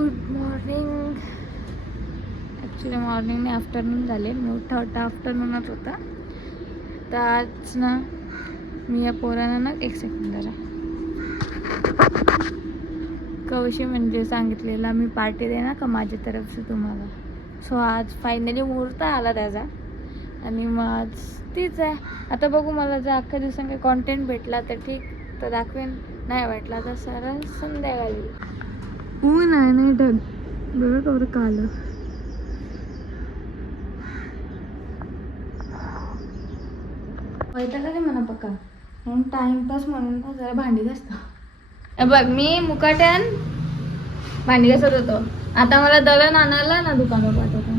Good morning. Actually morning नाही, afternoon झाले. मी उठता आफ्टरनूनच होता. तर आज ना मी या पोरांना ना एक सेकंड जरा कवशी म्हणजे सांगितलेला मी पार्टी देणार का माझ्या तर्फे तुम्हाला. सो आज फायनली मुहूर्त आला त्याचा आणि मग आज तीच आहे. आता बघू, मला जर अख्ख्या दिवसात काही कॉन्टेंट भेटला तर ठीक, तर दाखवेन. नाही भेटला तर सरळ संध्याकाळी. ऊन आहे नाही ढग बघा कवर कालं. वैताग म्हणा पक्का म्हणून टाइमपास म्हणून जरा भांडी घासतो. बघ मी मुकाट्यान भांडी घासत होतो. आता मला दळण आणायला ना दुकानावर पाठवतो.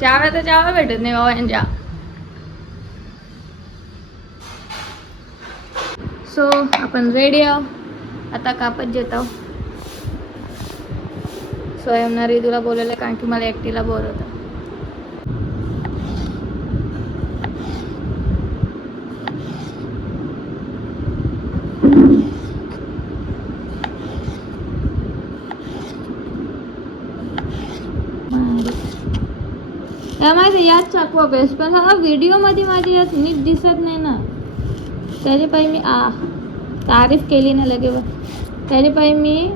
चहा तर चहा भेटत नाही बाबा यांच्या. सो आपण रेडी आहो. आता कापत जेत आहो. स्वयंना रिदूला बोलवलं कारण की मला एकटीला बोर होतं. माहिती यात चाकवा बेस्ट, पण हा व्हिडिओ मध्ये माझी यात नीट दिसत नाही ना. त्याचे पाहिजे मी तारीफ केली ना लगे, त्याचे पाहिजे मी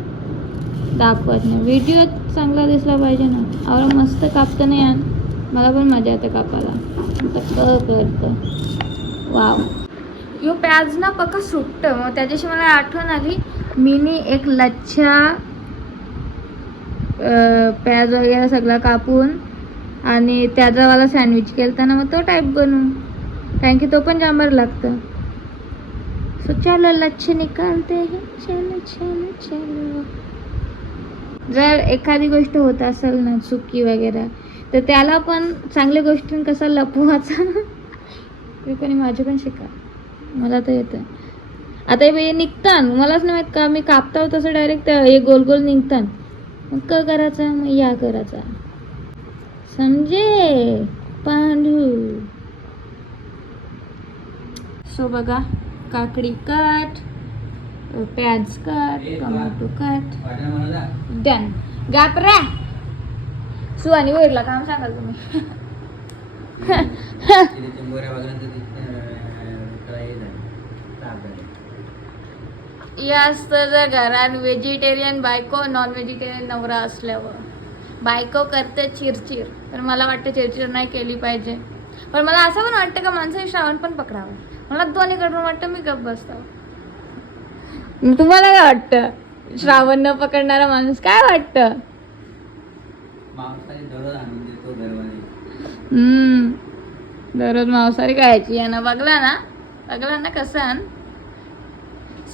दाखवत नाही. व्हिडिओ चांगला दिसला पाहिजे ना. और मस्त कापतं नाही यान, मला पण मजा येते कापायला. करतं वाव. यो प्याज ना पक्का सुटतं. मग त्याच्याशी मला आठवण आली, मीनी एक लच्छा प्याज वगैरे सगळं कापून आणि त्याचावाला सँडविच केलता ना, मग तो टाईप बनवून, कारण की तो पण जांभर लागतं. सो चलो लच्छे निकालते हैं, चलो चलो चलो. जर एखादी गोष्ट होत असेल ना चुकी वगैरे, तर त्याला पण चांगल्या गोष्टी कसा लपवायचा ते कोणी माझे पण शिका. मला तर येतं. आता हे निघतान मलाच नाही माहीत का, मी कापता तसं डायरेक्ट हे गोल गोल निघतान. मग क करायचा, मग या करायचा. समजे पांडू. सो बघा, काकडी कट, प्याज कट, टोमॅटो कट, डन. गापरा सुवानी वेळला काम सांगाल तुम्ही. याच तर जर घरात व्हेजिटेरियन बायको नॉन व्हेजिटेरियन नवरा असल्यावर बायको करते चिरचिर, पण मला वाटतं चिरचिर नाही केली पाहिजे. पण मला असं पण वाटतं का माणसाने श्रावण पण पकडावं. मला दोन्ही कडून वाटतं मी गप्प बसतो. तुम्हाला काय वाटतं? श्रावण न पकडणारा माणूस काय वाटतं? दररोज मांसाहारी खायची. यांना बघला ना कसं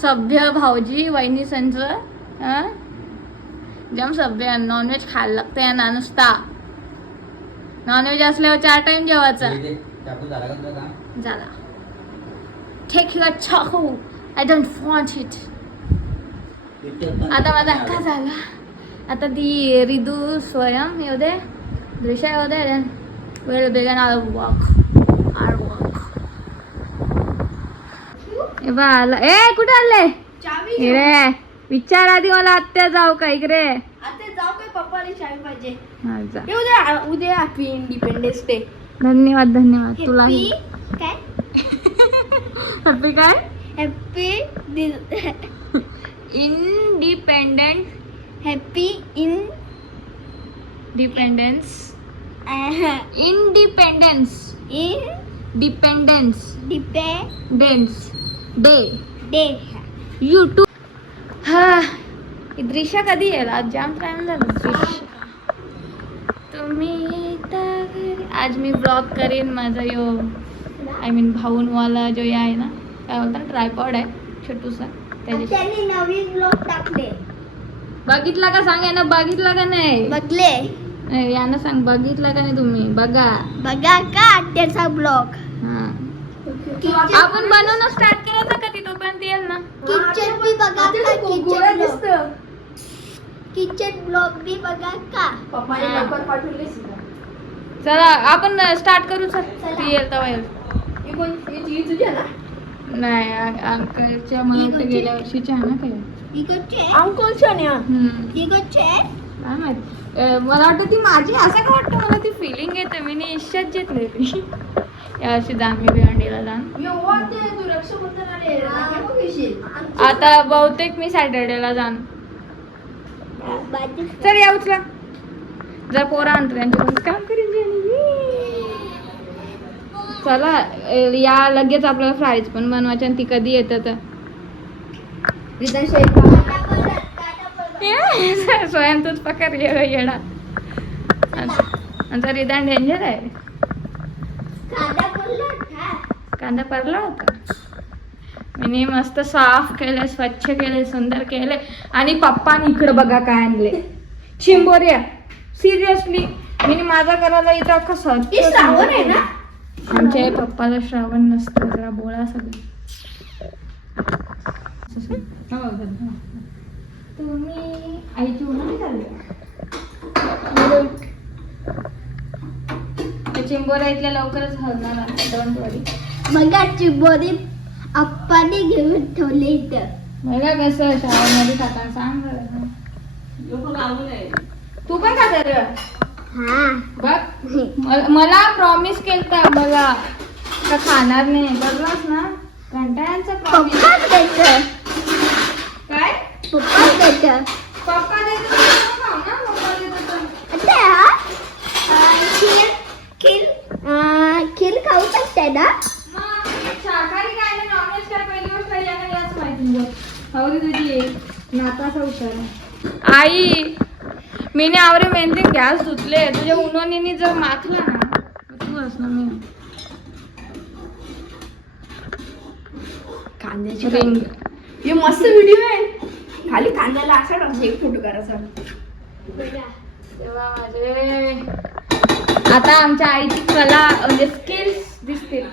सभ्य भाऊजी वहिनी संच जम सभ्य. नॉनव्हेज खायला लागतं यांना नुसता. नॉनव्हेज असल्यावर 4 टाइम जेवायचा. झाला टेक युअर चाकू, आय डोंट वॉन्ट इट. आता माझा अक्का झाला. आता ती रिदू स्वयं येऊ दे, दृश्य येऊ दे, वेळ बेगन आय वॉक. आला. ए कुठे आले रे? विचार आधी मला. आत्या जाऊ का इकडे? जाऊ काय? पप्पाला चावी पाहिजे. उद्या हॅपी इंडिपेंडन्स डे. धन्यवाद तुला. काय हॅपी काय? Happy independent. Happy dependence. Independence. Dependence day. YouTube. हा दृश्य कधी येईल? आज जाम टाइम झाला. दृश्य तुम्ही आज मी ब्लॉग करेन माझा यो आय मीन भाऊनवाला जो आहे ना, काय बोलतात, ट्रायपॉड आहे छोटूसा. त्याने नवीन ब्लॉग टाकले. बघितला का सांग ना? बघितला का नाही? बघले. यानं सांग बघितला का नाही तुम्ही? बघा का त्याचा ब्लॉग. हा आपण बनवणं स्टार्ट करायचं का? ती तोपर्यंत येईल ना. किचन बी बघा का? किचन ब्लॉग बी बघा का? पप्पाने लवकर पाठवले. चला आपण स्टार्ट करू. सर ती येईल तेव्हा येईल. नाही अंकलच्या मला वाटतं गेल्या वर्षीच्या आहे ना काय अंकुलच्या न्या हम्म. ही कच्चे काय माहित मला वाटतं ती माझी असं काय वाटतं मला ती फिलिंग येते मी इच्छाच घेतली ती यावर्षी दामी भिवंडीला जाऊन आता बहुतेक मी सॅटर्डेला जाण चल या उचला जर पोरा आणतो त्यांच्याकडून काम करीन चला या लगेच आपल्याला फ्राईज पण बनवायचे आणि ती कधी येतं तर स्वयं तूच पकड येडा आमचा रिदान डेंजर आहे कांदा परला होता मी मस्त साफ केले स्वच्छ केले सुंदर केले आणि पप्पानी इकडे बघा काय आणले चिंबोऱ्या सिरियसली मी माझा करायला इथं अख्खा श्रावण आहे ना आमच्या पप्पाला श्रावण नसतं जरा बोळा सगळं तुम्ही आईची उन्हाळी झाली चिंबोरा इथल्या लवकरच हलणार डोंट वरी बघा चिंबोरी अप्पाने घेऊन ठेवले इथं बघा कसं शाळेमध्ये खाताना सांग तू पण खाता रे बघ मला प्रॉमिस केलता मला का खाणार नाही बघलास ना घंटाळ्यांचं प्रॉमिस काय पप्पा देतो खाऊ ना पप्पा देतो खीर खाऊ शकते ना शाकाहारी काय नाही नॉनव्हेज काय पहिली गोष्ट याला याच माहिती हो तुझी नाताचा उतार आई मीने आवरे मेहनती गॅस धुतले तुझ्या उन्हाने जर माथला ना तू असणार मी कांद्याची रिंग हे मस्त व्हिडिओ आहे खाली कांद्याला असं एक फोटो करायचा तेव्हा माझे आता आमच्या आईची कला म्हणजे स्किल्स दिसतील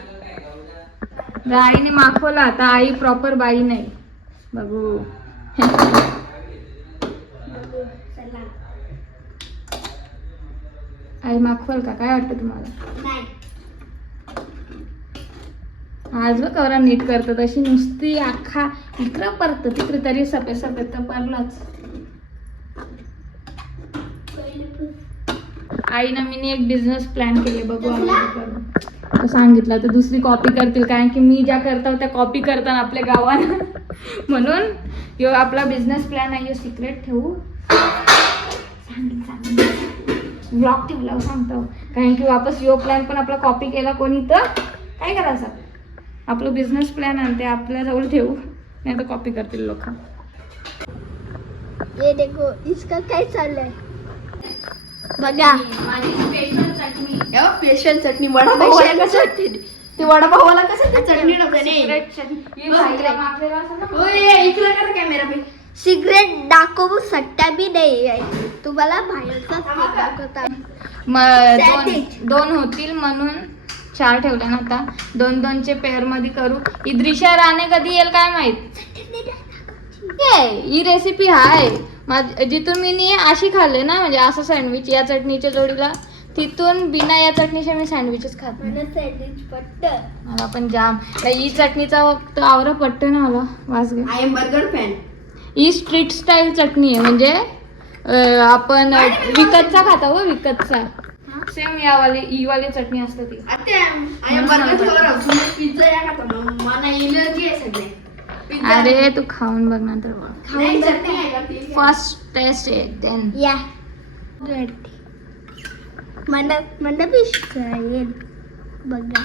आईने माखवला आता आई प्रॉपर बाई नाही बघू आई माखवल का काय वाटतं तुम्हाला आज बघ कवरा नीट करतो तशी नुसती अख्खा इकडं परत तिकडे तरी सफेद सफेद तर परलाच आईनं मी एक बिझनेस प्लॅन केले बघू आम्ही सांगितलं तर दुसरी कॉपी करतील कारण की मी ज्या करतो त्या कॉपी करतात आपल्या गावाला म्हणून यो आपला बिझनेस प्लॅन आहे सिक्रेट ठेवू ब्लॉग ठेवला सांगतो कारण की वापस यो प्लॅन पण आपला कॉपी केला कोणी तर काय करायचं आपलं बिझनेस प्लॅन आहे ते आपल्या जवळ ठेवू नाही तर कॉपी करतील लोक ये देखो इसका काय चाललंय बघा माझी स्पेशल चटणी स्पेशल चटणी वडापाव चटणी ते वडापावाला कसं ते चटणी कॅमेरा सिगरेट दाखवू शकता बी नाही तुम्हाला बाहेरचा दोन होतील म्हणून 4 ठेवले ना आता 2-2चे पेअर मध्ये करू इद्रिशा राणे कधी येईल काय माहित ही रेसिपी आहे जिथून मी अशी खाल्ले ना म्हणजे असं सँडविच या चटणीच्या जोडीला तिथून बिना या चटणीच्या मी सँडविचच खात मला सँडविच पटतं मला पण जाम ही चटणीचा वक्त आवरा पटतं ना मला वास घे आय एम बर्गर फॅन ही स्ट्रीट स्टाईल चटणी आहे म्हणजे आपण विकतचा खाता हो विकतचा सेम ही वाली चटणी असते ती अरे तू खाऊन बघ नंतर फर्स्ट टेस्ट आहे देन या मला बी शिकायला बघा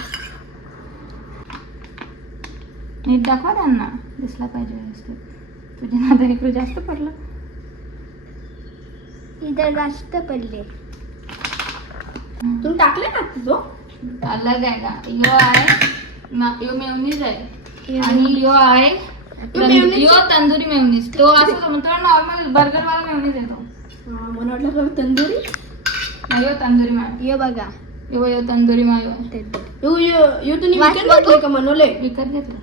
नीट दाखवा त्यांना दिसला पाहिजे व्यवस्थित तुझ्या नादा इकडे जास्त पडलं इथं जास्त पडले तुम्ही टाकले ना तुझो अलग आहे का यो आहे यो मेवनीज आहे आणि यो आहे यो तंदुरी मेवनीज तो असं म्हणतो नॉर्मल बर्गर वाला मेवनीज आहे तो मला वाटलं तंदुरी यो तंदुरी मायो यो बघा यो तंदुरी मायो यो तुम्ही विकत घेतले का मनोले विकत घेतलं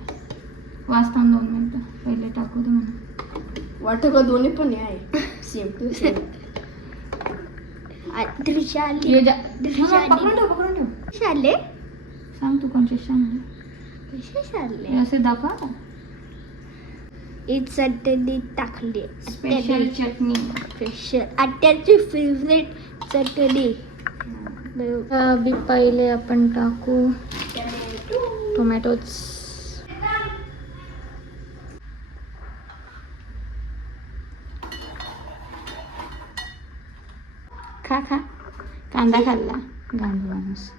वाचता 2 मिनिटं पहिले टाकू दे म्हणा वाटतं का दोन्ही पण आहे सेम टू सेम पकडून ठेव शाले सांग तू कोणचे सांग कसे चालले हे असे दाखवा. ही चटणी टाकली स्पेशल चटणी. स्पेशल आट्याची फेवरेट चटणी. बी पहिले आपण टाकू टोमॅटोज. खा खा. कांदा खाल्ला गांधी माणूस.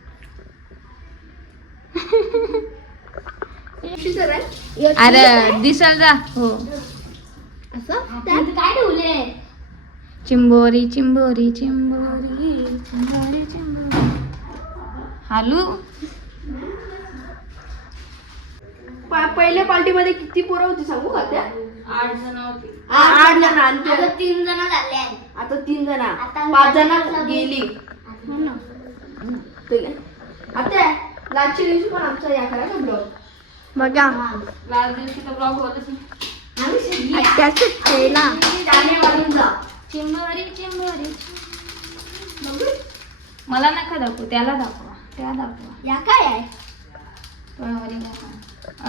अरे दिसल जा. हो असं त्यात काय ठेवले? चिंबोरी चिंबोरी चिंबोरी चिंबोरी चिंबोरी. हालू. पहिल्या पार्टीमध्ये किती पोरं होती सांगू का त्या? 8 जण होती. 8 जण. आणि आता त्या- 3 जण झाले आहेत. आता 3 जण. आता 5 जण 5 जण गेली. हो ना. आता लास्टच्या दिवशी पण आमचा या करा का ब्लॉग. बघा लास्ट दिवशी ब्लॉग होतच नाही. आत्याच ना चिंबोरी चिंबोरी. मला नका दाखवू, त्याला दाखवा. त्या दाखवा. या काय आहे?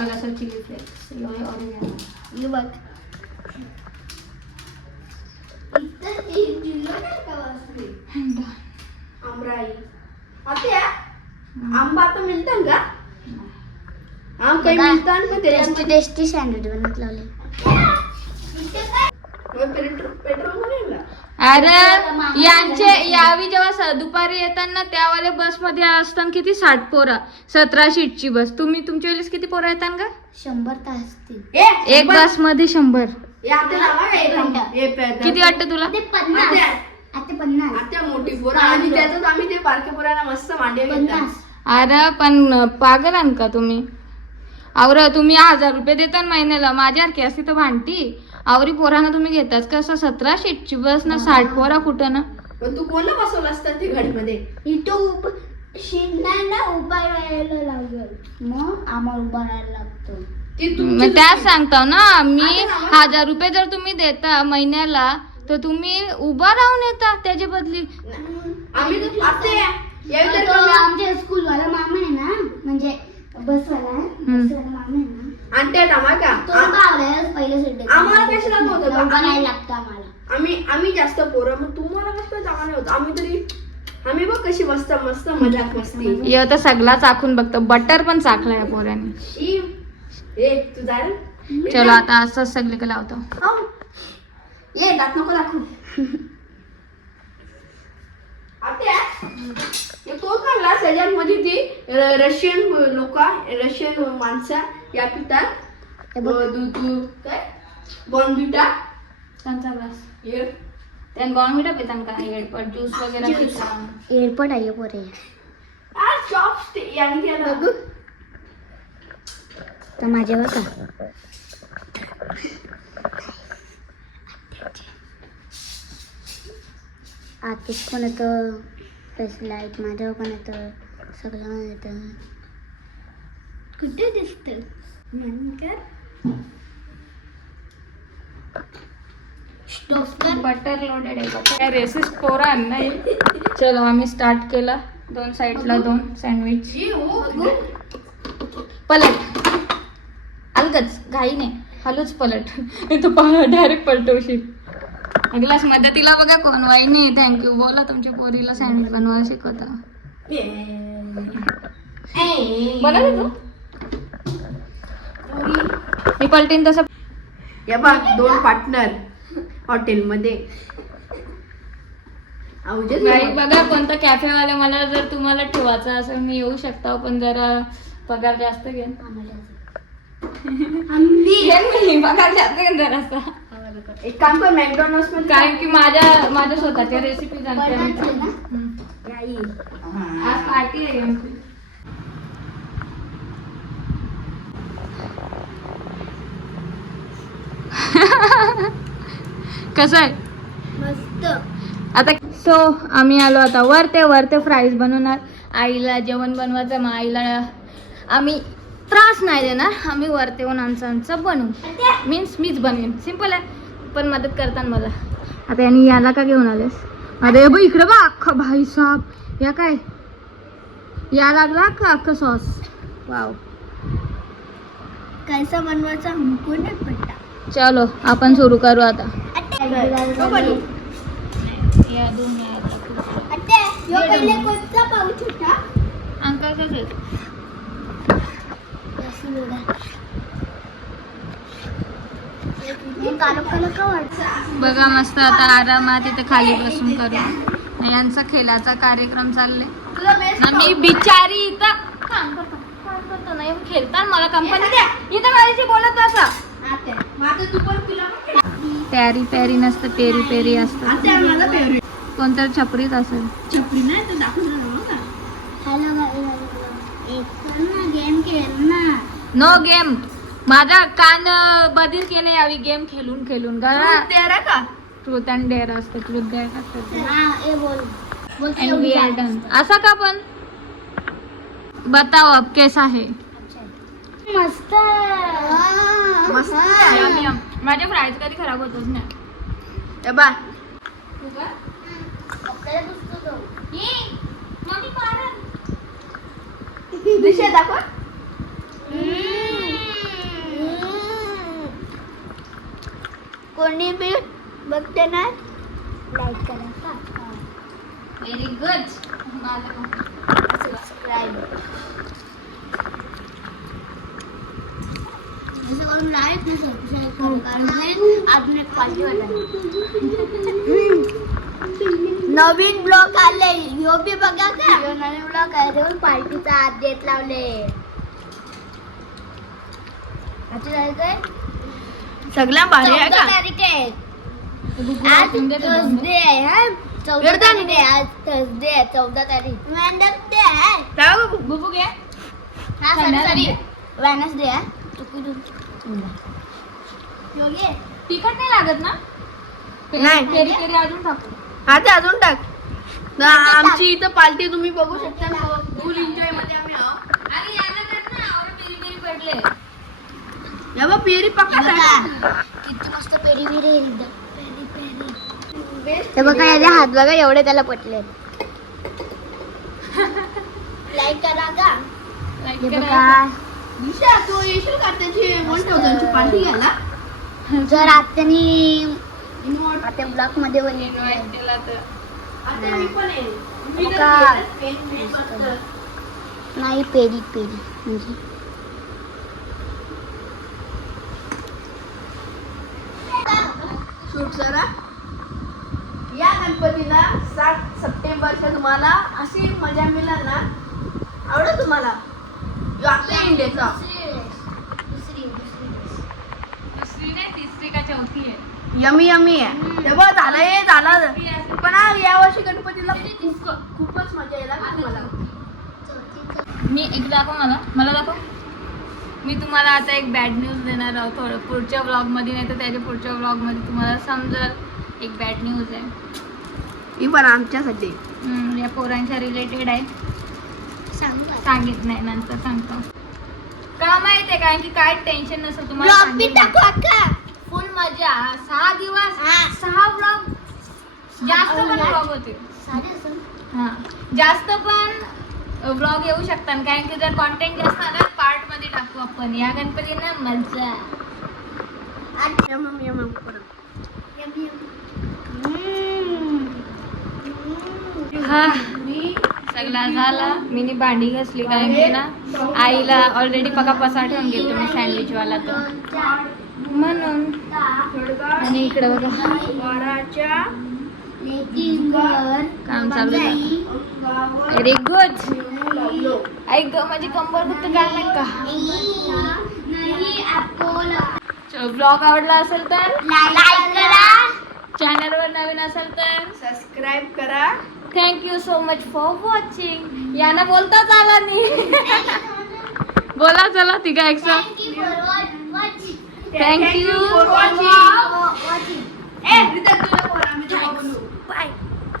लसूण चिली फ्लेक्स. ऑरिगॅनो. हे बघ इथं ते जिल्हा नाही का वाजते? आमराई. आता आंबा आता मिळतात का? आम काही मिळतात पण टेस्टी टेस्टी सँडविच बनवत लावले. पेट्रोल पण अरे यांचे यावी जेव्हा दुपारी येताना त्यावाले बस मध्ये असताना किती 60 पोरं. 17 सीटची बस. तुमच्या वेळेस किती पोरं येतात का? 100 तास असतील. एक बस मध्ये 100. किती वाटतं तुला? ते 50. आता 50. आता मोठी पोरं आणि त्याच्यात आम्ही ते बारक्या पोरांना मस्त मांडे घेतात. 50. अरे पण पागल आण का तुम्ही? आवर तुम्ही 1000 रुपये देता महिन्याला. माझ्यासारखी असती तर भांडती. आवरी पोरांना तुम्ही घेताच कसं? 17 सीटची बस ना 60 पोरा कुठं ना. पण तू कोणला बसवलं असतं ते गाडीमध्ये? इथं शिंदायला उभा राहायला लागेल. मग आम्हाला उभा राहायला लागतो. ती मग त्याच सांगतो ना मी. 1000 रुपये जर तुम्ही देता महिन्याला तर तुम्ही उभा राहून येता त्याच्या बदली. आम्ही आता यावी तो तर आमच्या स्कूलवाला मामा आहे ना, म्हणजे बसवाला मामा आहे ना, आणि त्या टामा का तो गावला पहिल्या सुट्टीत आम्हाला कशाला नव्हतं का? उभा राहायला लागतं आम्हाला. आम्ही जास्त पोरं. मग तुम्हाला कसं जागा नाही होत? आम्ही बघ कशी मस्त मस्त मजाक मस्ती. हे आता सगळा चाखून बघतो. बटर पण चाखला या पोरांनी. शी. ए तू जा रे. चलो आता असंच सगळीकडे लावतो. आऊ. ये दात नको दाखवू. आता हे तोच लागला सगळ्यात मध्ये ती रशियन लोक रशियन माणसं या पितात. काय बॉर्नव्हिटा त्यांचा ग्लास. हे त्यान बॉर्नव्हिटा पितान का? एडपट ज्यूस वगैरे पितान. एअरपोर्ट आहे पोरे. शॉप्स यांनी केलं. तर माझ्या बघा आतिश पण येतं, प्लस लाईट माझ्या पण येतं, सगळं येतं. कुठे दिसतं? बटर लोडेड आहे. रेसिस पोरा नाही. चलो आम्ही स्टार्ट केला. 2 साईडला 2 सँडविच. पलट अलगच घाई नाही. हलूच पलट. तू डायरेक्ट पलटवशील. ग्लास मदतीला बघा कोण. वाईनी थँक्यू. बोला तुमच्या पोरीला सँडविच बनवायला शिकवता. बनवते तू? मी पलटीन तसं. या बघ 2 पार्टनर हॉटेलमध्ये. बघा कोणता कॅफेवाले मला जर तुम्हाला ठेवायचं असेल मी येऊ शकता. पण जरा पगार जास्त घेईन. पगार जास्त घेईन जरासा. एक काम कर मॅकडॉनल्ड्स मध्ये. कारण की माझ्या स्वतःच्या रेसिपी जाणते. आज पार्टी आहे आमची. कसं आहे? मस्त. आता सो आम्ही आलो आता वरते फ्राईज बनवणार. आईला जेवण बनवायचं. मग आईला आम्ही त्रास नाही देणार. आम्ही वरते येऊन आमचं बनवू. मीन्स मीच बनवेन. सिम्पल आहे. पण मदत करतात मला. आता यांनी याला का घेऊन आलेस? अरे बघ इकडे बघ अख्खा भाई साहेब. या काय या लागला का अख्खा सॉस. वाव कैसा बनवायचा हमको नाही पडता. चलो आपण सुरू करू आता. पहिले कोणता पाऊच होता? बघा मस्त आता आरामात इथे खाली बसून करू. यांचा खेळाचा कार्यक्रम चालले. मी बिचारी इथं काम करतो नाही खेळतात मला कंपनी द्या इथं माझ्याशी बोलत बसा. प्यारी प्यारी नसतं पेरी पेरी असतं. कोणतरी छपरीत असेल. गेम खेळ ना. No game. माझा कान बधीर केले यावी गेम खेळून खेळून. का ट्रूथ अँड डेअर असतं. ट्रूथ डेअर असतं. बोल. We are done. असा का पण बताओ अब कैसा है. मस्त. मस्त. M M. माझे फ्राईज कधी खराब होतच नाही. ए बा दिशा दाखव. कोणी बी बघते ना लाईक करा. Very good. सबस्क्राईब जसं करून लाईक ना सबस्क्राईब करू कारण अजून एक पार्टी नवीन ब्लॉग आले. ह्यो बी बघा का. नवीन ब्लॉग आहे पार्टीचा हात देत लावले. आता जायचंय सगळ्या भारी आहे 14 का. तारीख आहे. आज थर्सडे आहे. हा 14 तारीख आहे. आज थर्सडे आहे 14 तारीख. वेडनेसडे आहे. जाऊ बघू. बुबू घे. हा सॉरी वेडनेसडे आहे. योगी तिखट नाही लागत ना. नाही. पेरी पेरी अजून टाकू. हा ते अजून टाक. आमची इथं पार्टी तुम्ही बघू शकता. फुल एन्जॉय मध्ये आम्ही आहोत. आणि यांना तर ना और पेरी पेरी पडले. या बा पेरी पक्का किती मस्त पेरी बिरी पेरी पेरी. ते बघा याचे हात बघा एवढे त्याला पटले. लाईक करा का. Like हे करा. बघा दिशा तू येशील का त्याची 1000ची पार्टी घ्यायला. जर आत्यानी आता ब्लॉक मध्ये Invite केला तर. आता मी पण येईन. मी तर बघा. पेरी मस्त. नाही पेरी पेरी म्हणजे शूट करा. या गणपतीला 7 सप्टेंबरच्या तुम्हाला अशी मजा मिळेल ना. आवडेल तुम्हाला. यो आपल्या इंडियाचा दुसरी नाही तिसरी का चौथी आहे. यमी यमी आहे. तेव्हा झालं पण या वर्षी गणपतीला खूपच मजा येईल हा तुम्हाला. मी एक दाखव मला दाखव. मी तुम्हाला आता एक बॅड न्यूज देणार आहोत. थोडं पुढच्या व्लॉगमध्ये नाही तर त्याच्या पुढच्या व्लॉगमध्ये तुम्हाला समजेल. एक बॅड न्यूज आहे. ही पण आमच्यासाठी. या पोरांच्या रिलेटेड आहे. सांगू का? सांगित नाही नंतर सांगतो. का माहितीये कारण की काय टेन्शन नसेल तुम्हाला. ब्लॉग बी सांगेन. टाकू अक्का. फुल मजा. 6 दिवस हा. 6 व्लॉग. जास्त पण व्लॉग होते. साधे असं. हा जास्त पण व्लॉग येऊ शकतात कारण की जर कॉन्टेंट जास्त आला पार्ट मध्ये टाकू आपण. या गणपतींना मजा. हा सगळा झाला. मी भांडी घासली कारण की ना आईला ऑलरेडी पसा ठेवून गेलो मी सँडविच वाला तर म्हणून. आणि इकडे बघा काम चालू आहे. Very good. ऐक माझी कंबर फक्त काय नाही का. ब्लॉग आवडला असेल तर लाईक करा. चॅनलवर नवीन असेल तर सबस्क्राईब करा. Thank you so much for watching. यांना बोलताच आला नाही. बोला चला तिघा एक Thank you for watching. Thank you for watching. Watching. ए, रितेश तुला बोल, आम्ही तेव्हा बोलू. बाय.